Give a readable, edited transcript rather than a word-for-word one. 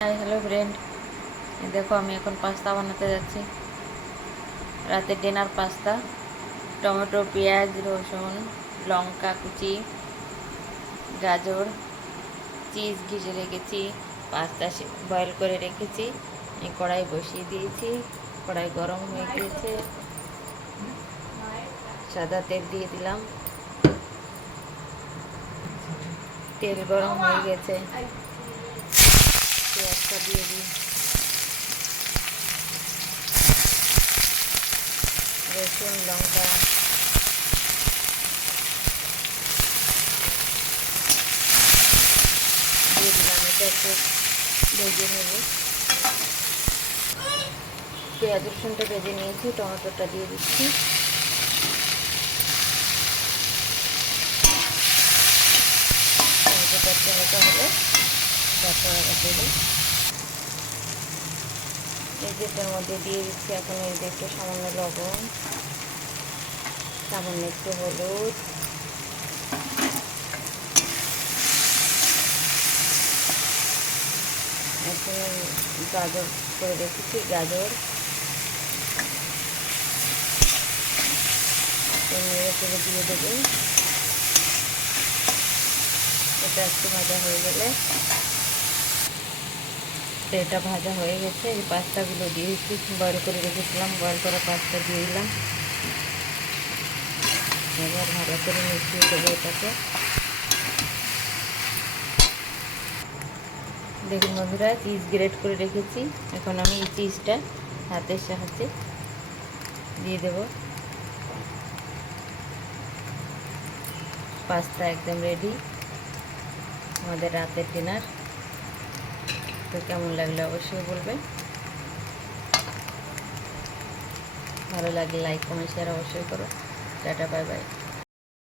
Hi hello friend, দেখো আমি এখন পাস্তা বানাতে যাচ্ছি। রাতের ডিনার পাস্তা। টমেটো, পেঁয়াজ, রসুন, লঙ্কা কুচি, গাজর, চিজ ঘিসে রেখেছি, পাস্তা বয়েল করে রেখেছি। কড়াই বসিয়ে দিয়েছি, কড়াই গরম হয়ে গিয়েছে, সাদা তেল দিয়ে দিলাম। তেল গরম হয়ে গেছে, পেঁয়াজটা দিয়ে দিই, রসুন লঙ্কা দিয়ে দিলাম। এটা একটু ভেজে নেব। পেঁয়াজ রসুনটা ভেজে নিয়েছি, টমেটোটা দিয়ে দিচ্ছি। টমেটোটা টমেটো হলে তারপর আবার দেবো। এই যেটার মধ্যে দিয়ে দিচ্ছি এখন এই যে একটু সামান্য লবণ, সামান্য একটু হলুদ, এখন গাজর করে রেখেছি, গাজর নেড়ে চেড়ে দিয়ে দেবো। এটা একটু ভাজা হয়ে গেলে, এটা ভাজা হয়ে গেছে, এই পাস্তাগুলো দিয়ে দিচ্ছি। বয়েল করে রেখেছিলাম, বয়েল করা পাস্তা দিয়ে দিলাম। এবার ভালো করে মিশিয়ে দেবো এটাকে। দেখুন বন্ধুরা, চিজ গ্রেট করে রেখেছি। এখন আমি এই চিজটা হাতের সাহায্যে দিয়ে দেব। পাস্তা একদম রেডি, আমাদের রাতের ডিনার। তো কেমন লাগলো অবশ্যই বলবেন। ভালো লাগলে লাইক কমেন্ট শেয়ার অবশ্যই করো। Tata, bye bye.